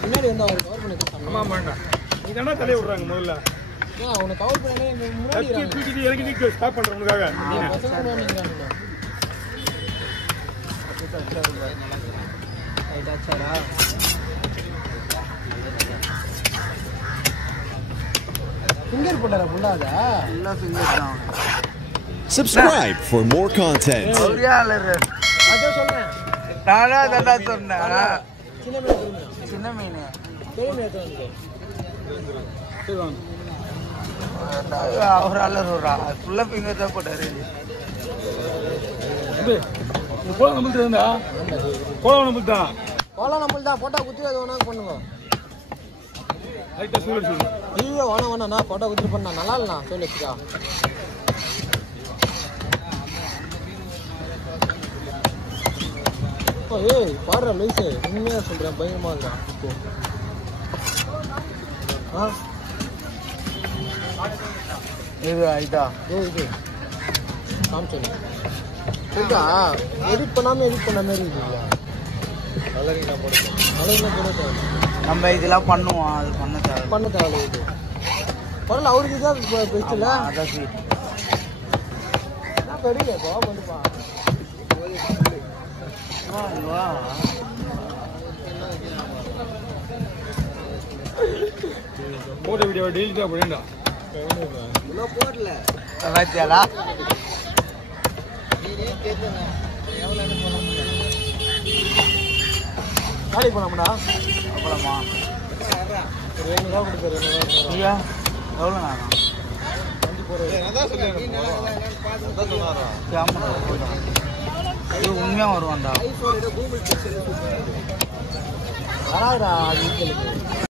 பின்னாடி வந்து அவர் கவர் பண்ணி கொடுத்தாங்க. ஆமா ஆமாண்டா. நீ தான தலைய விடுறாங்க முதல்ல. அவனை கவர் பண்ணி முன்னாடி தூக்கி இறக்கி ஸ்டாப் பண்றவனுக்காக. பசங்க நிக்கிறாங்க. ஐடாச்சாரா ஃபிங்கர் போடுற புள்ளாத எல்லாம் ஃபிங்கர் தான். Subscribe for more content. ஒரியாலர் அத சொன்னேன். நானா தடா சொன்னேன். சின்ன மீன் பெரிய மீன் வந்து சரிவாங்க. அவர் அல்லறா ஃபுல்லா ஃபிங்கர் தான் போட்டாரு. இது கோல நம்மள்ட்ட இருந்தா கோல நம்மள்ட்ட தான் போட்டா குத்தி அது வேணா பண்ணுங்க. ரைட்டா சொல்லு. ஐயோ வேணா நான் போட்டா குத்தி பண்ணா நல்லா இல்ல சொல்லு வச்சுக்கா. ஏய் பாரு லைஸ் உண்மையா சொல்றேன் பயமா இருக்கா இப்போ. இது ஐடா இது காமிச்சேன். சரிடா எடிட் பண்ணாம மாதிரி இருக்குல்ல. கலரிங்ல போடுறது நம்ம இதெல்லாம் பண்ணுவோம். அது பண்ண தேவையில்லை. இது பரவாயில்ல அவருக்கு இதான் பெஸ்ட் இல்லை. அதான் ஸ்வீட் நான் தெரியல பா பண்ணுப்பா. போட்டோ வீடியோ டெய்லி தான் போடா. போடல பாத்தியாடா. காலி போலாமாடா? போலாமா? ஒரு 200 ரூபா கொடுத்து 200 ரூபா. ஐயா எவ்வளோ நேரம்? 5 போகிறேன். அதான் சொல்லுங்க. அதான் சொன்னாரா? ஆமாடா. இது உண்மையாக வருவான்டா. வராதுடா அது